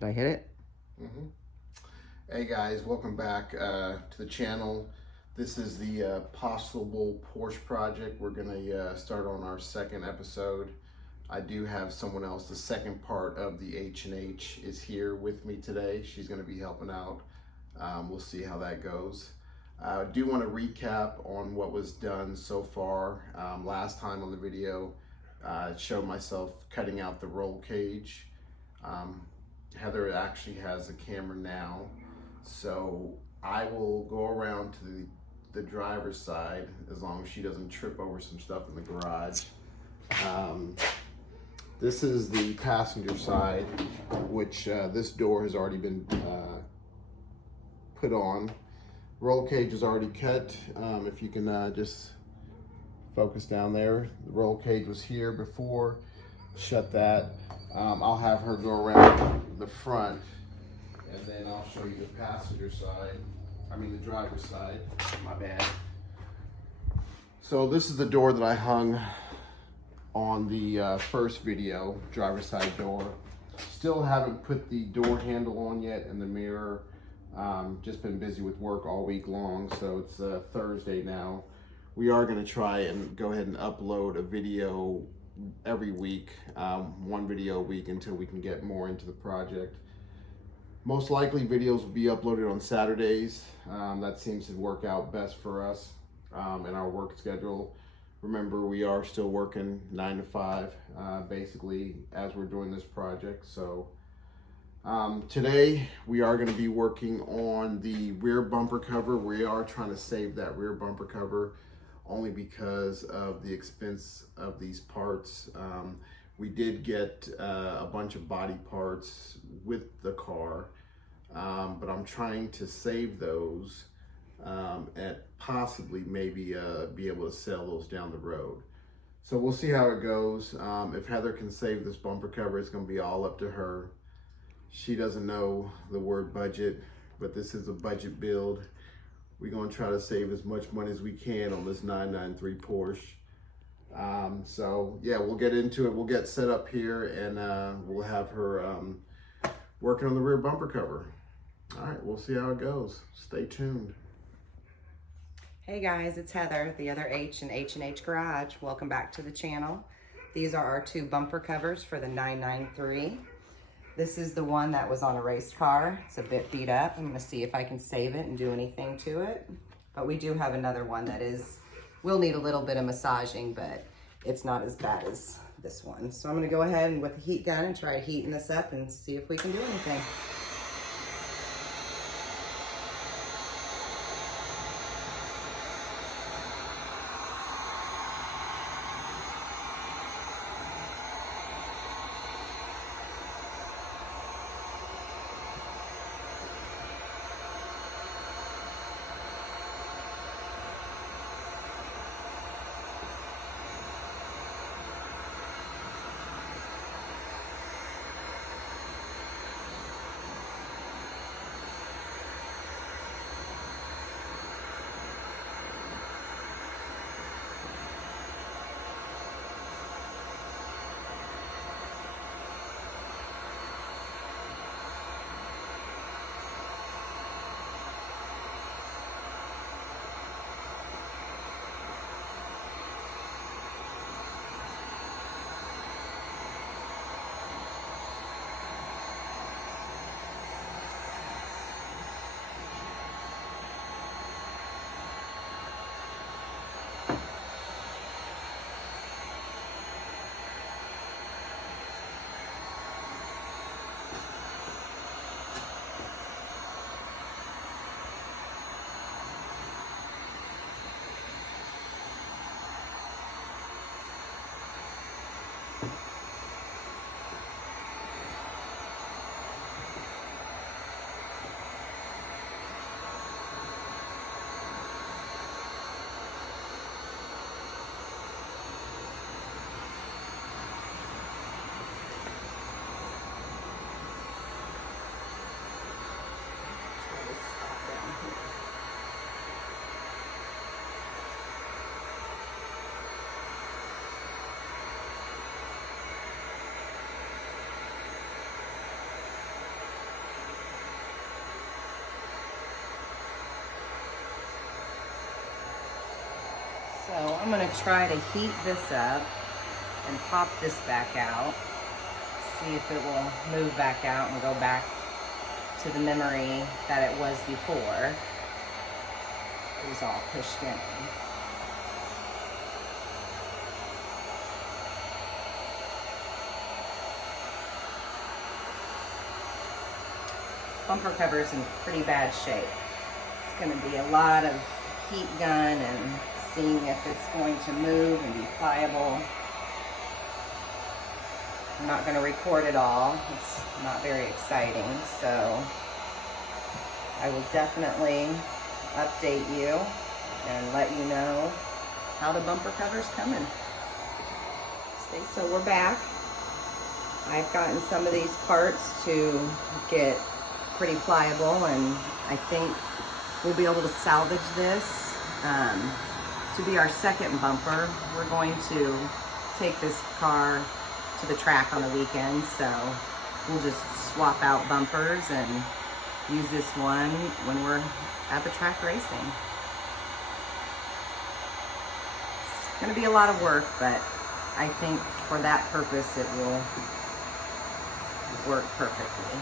Did I hit it? Mm-hmm. Hey guys, welcome back to the channel. This is the possible Porsche project. We're gonna start on our second episode. I do have someone else. The second part of the H&H is here with me today. She's gonna be helping out. We'll see how that goes. I do want to recap on what was done so far. Last time on the video, showed myself cutting out the roll cage. Heather actually has a camera now, so I will go around to the driver's side as long as she doesn't trip over some stuff in the garage. This is the passenger side, which this door has already been put on. Roll cage is already cut. If you can just focus down there. The roll cage was here before. Shut that. I'll have her go around the front, and then I'll show you the passenger side. I mean the driver's side. My bad. So this is the door that I hung on the first video, driver's side door. Still haven't put the door handle on yet and the mirror. Just been busy with work all week long, so it's Thursday now. We are going to try and go ahead and upload a video every week, one video a week until we can get more into the project. Most likely videos will be uploaded on Saturdays. That seems to work out best for us in our work schedule. Remember, we are still working 9 to 5 basically as we're doing this project. So today we are going to be working on the rear bumper cover. We are trying to save that rear bumper cover only because of the expense of these parts. We did get a bunch of body parts with the car, but I'm trying to save those and possibly maybe be able to sell those down the road. So we'll see how it goes. If Heather can save this bumper cover, it's gonna be all up to her. She doesn't know the word budget, but this is a budget build. We're gonna try to save as much money as we can on this 993 Porsche. So yeah, we'll get into it. We'll get set up here and we'll have her working on the rear bumper cover. All right, we'll see how it goes. Stay tuned. Hey guys, it's Heather, the other H in H&H Garage. Welcome back to the channel. These are our two bumper covers for the 993. This is the one that was on a race car. It's a bit beat up. I'm gonna see if I can save it and do anything to it. But we do have another one that will need a little bit of massaging, but it's not as bad as this one. So I'm gonna go ahead and with the heat gun and try heating this up and see if we can do anything. I'm gonna try to heat this up and pop this back out. See if it will move back out and go back to the memory that it was before. It was all pushed in. Bumper cover is in pretty bad shape. It's going to be a lot of heat gun and seeing if it's going to move and be pliable. I'm not going to record it all. It's not very exciting, so I will definitely update you and let you know how the bumper cover's coming. So we're back. I've gotten some of these parts to get pretty pliable, and I think we'll be able to salvage this to be our second bumper. We're going to take this car to the track on the weekend, so we'll just swap out bumpers and use this one when we're at the track racing. It's going to be a lot of work, but I think for that purpose it will work perfectly.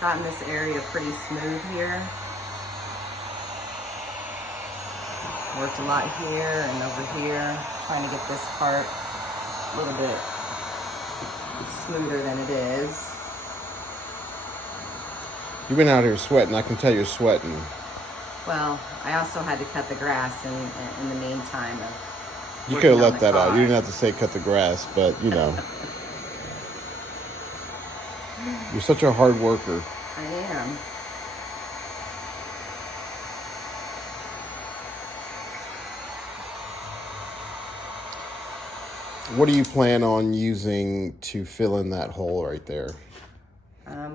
Gotten this area pretty smooth here. Worked a lot here and over here, trying to get this part a little bit smoother than it is. You've been out here sweating. I can tell you're sweating. Well, I also had to cut the grass in the meantime. You could have left that out. You didn't have to say cut the grass, but you know. You're such a hard worker. I am. What do you plan on using to fill in that hole right there?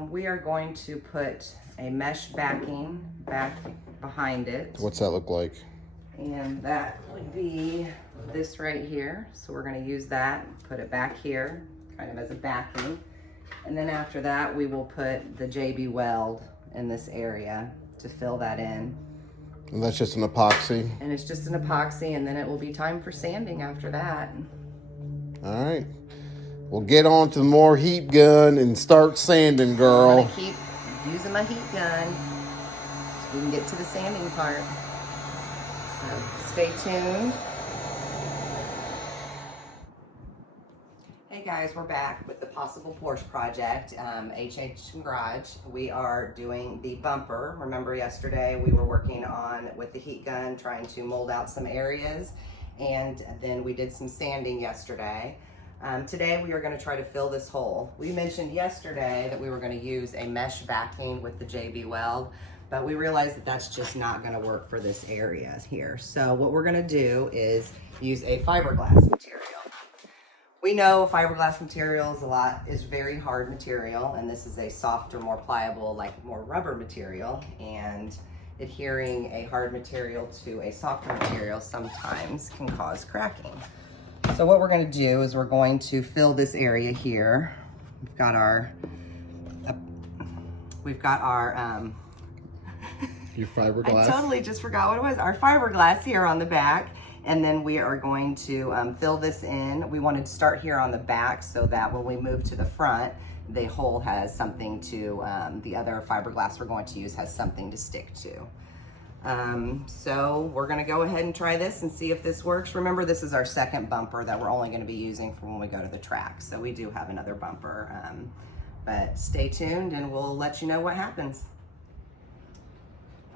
We are going to put a mesh backing back behind it. What's that look like? And that would be this right here. So we're going to use that, put it back here, kind of as a backing. And then after that, we will put the JB weld in this area to fill that in. And that's just an epoxy? And it's just an epoxy, and then it will be time for sanding after that. All right. We'll get on to more heat gun and start sanding, girl. I'm gonna keep using my heat gun so we can get to the sanding part. So stay tuned. Hey guys, we're back with the possible Porsche project, HH Garage. We are doing the bumper. Remember yesterday we were working on with the heat gun, trying to mold out some areas, and then we did some sanding yesterday. Today we are going to try to fill this hole. We mentioned yesterday that we were going to use a mesh backing with the JB weld, but we realized that that's just not going to work for this area here. So what we're going to do is use a fiberglass material. We know fiberglass material is very hard material, and this is a softer, more pliable, like more rubber material, and adhering a hard material to a softer material sometimes can cause cracking. So what we're going to do is we're going to fill this area here. We've got our your fiberglass. I totally just forgot what it was. Our fiberglass here on the back. And then we are going to fill this in. We wanted to start here on the back so that when we move to the front, the hole has something to, the other fiberglass we're going to use has something to stick to. So we're gonna go ahead and try this and see if this works. Remember, this is our second bumper that we're only gonna be using for when we go to the track. So we do have another bumper, but stay tuned and we'll let you know what happens.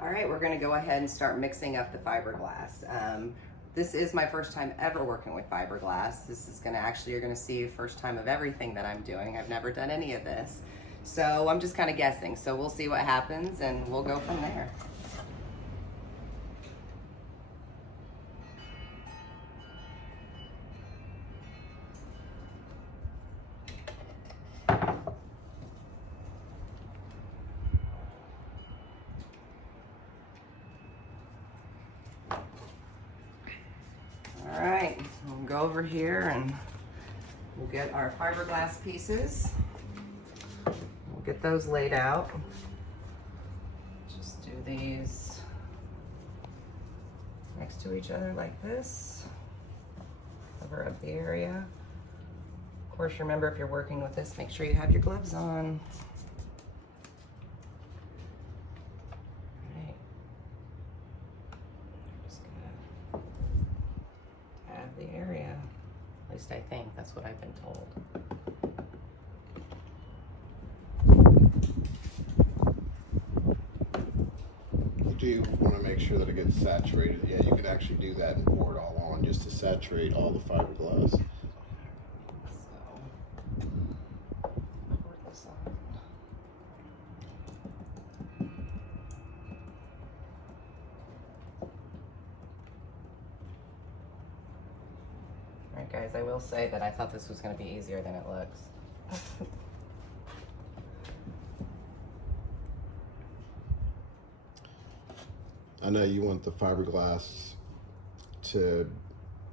All right, we're gonna go ahead and start mixing up the fiberglass. This is my first time ever working with fiberglass. This is you're gonna see first time of everything that I'm doing. I've never done any of this. So I'm just kind of guessing. So we'll see what happens and we'll go from there. All right, we'll go over here and we'll get our fiberglass pieces. We'll get those laid out. Just do these next to each other like this. Cover up the area. Of course, remember, if you're working with this, make sure you have your gloves on. All right. I'm just gonna add the area. At least I think that's what I've been told. You do want to make sure that it gets saturated. Yeah, you can actually do that and pour it all on just to saturate all the fiberglass. So, pour this on. All right, guys, I will say that I thought this was going to be easier than it looks. I know you want the fiberglass to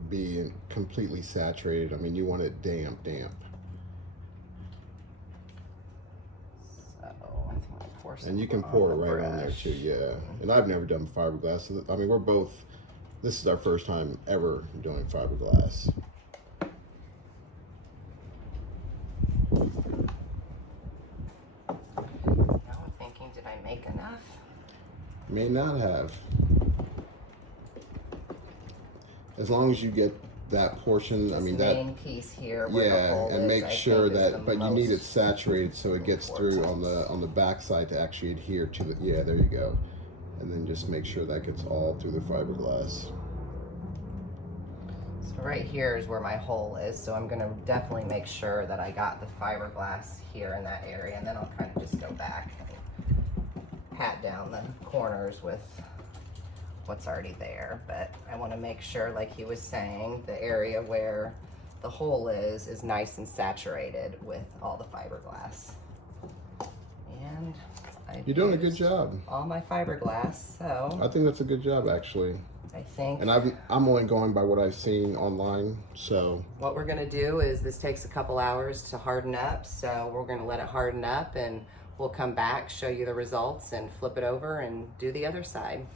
be completely saturated. I mean, you want it damp. So, I think I'll pour some And you can pour it on the right on there brush. too, yeah. And I've never done fiberglass. So I mean, we're both, this is our first time ever doing fiberglass. Now I'm thinking, did I make enough? May not have. As long as you get that portion, I mean This that, main piece here where the yeah, hole and is, make I sure think, is that, the but you need it most saturated so it gets through on important. the back side to actually adhere to the, yeah, there you go. And then just make sure that gets all through the fiberglass. So right here is where my hole is, so I'm gonna definitely make sure that I got the fiberglass here in that area, and then I'll kind of just go back and pat down the corners with what's already there. But I want to make sure, like he was saying, the area where the hole is nice and saturated with all the fiberglass. And You're doing a good job. all my fiberglass, so I think that's a good job, actually. I think And I'm only going by what I've seen online, so. what we're gonna do is, this takes a couple hours to harden up, so we're gonna let it harden up and we'll come back, show you the results, and flip it over and do the other side.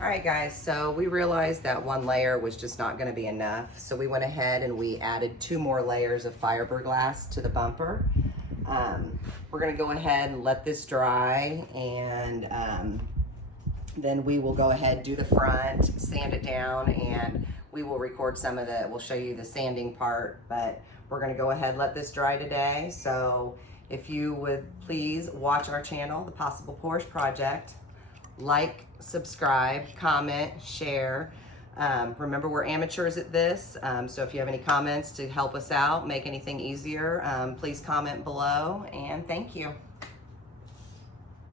All right, guys, so we realized that one layer was just not gonna be enough, so we went ahead and we added 2 more layers of fiberglass to the bumper. We're gonna go ahead and let this dry, and then we will go ahead, do the front, sand it down, and we will record some of the, we'll show you the sanding part, but we're gonna go ahead and let this dry today. So if you would please watch our channel, The Possible Porsche Project, like, subscribe, comment, share. Remember, we're amateurs at this, so if you have any comments to help us out, make anything easier, please comment below, and thank you.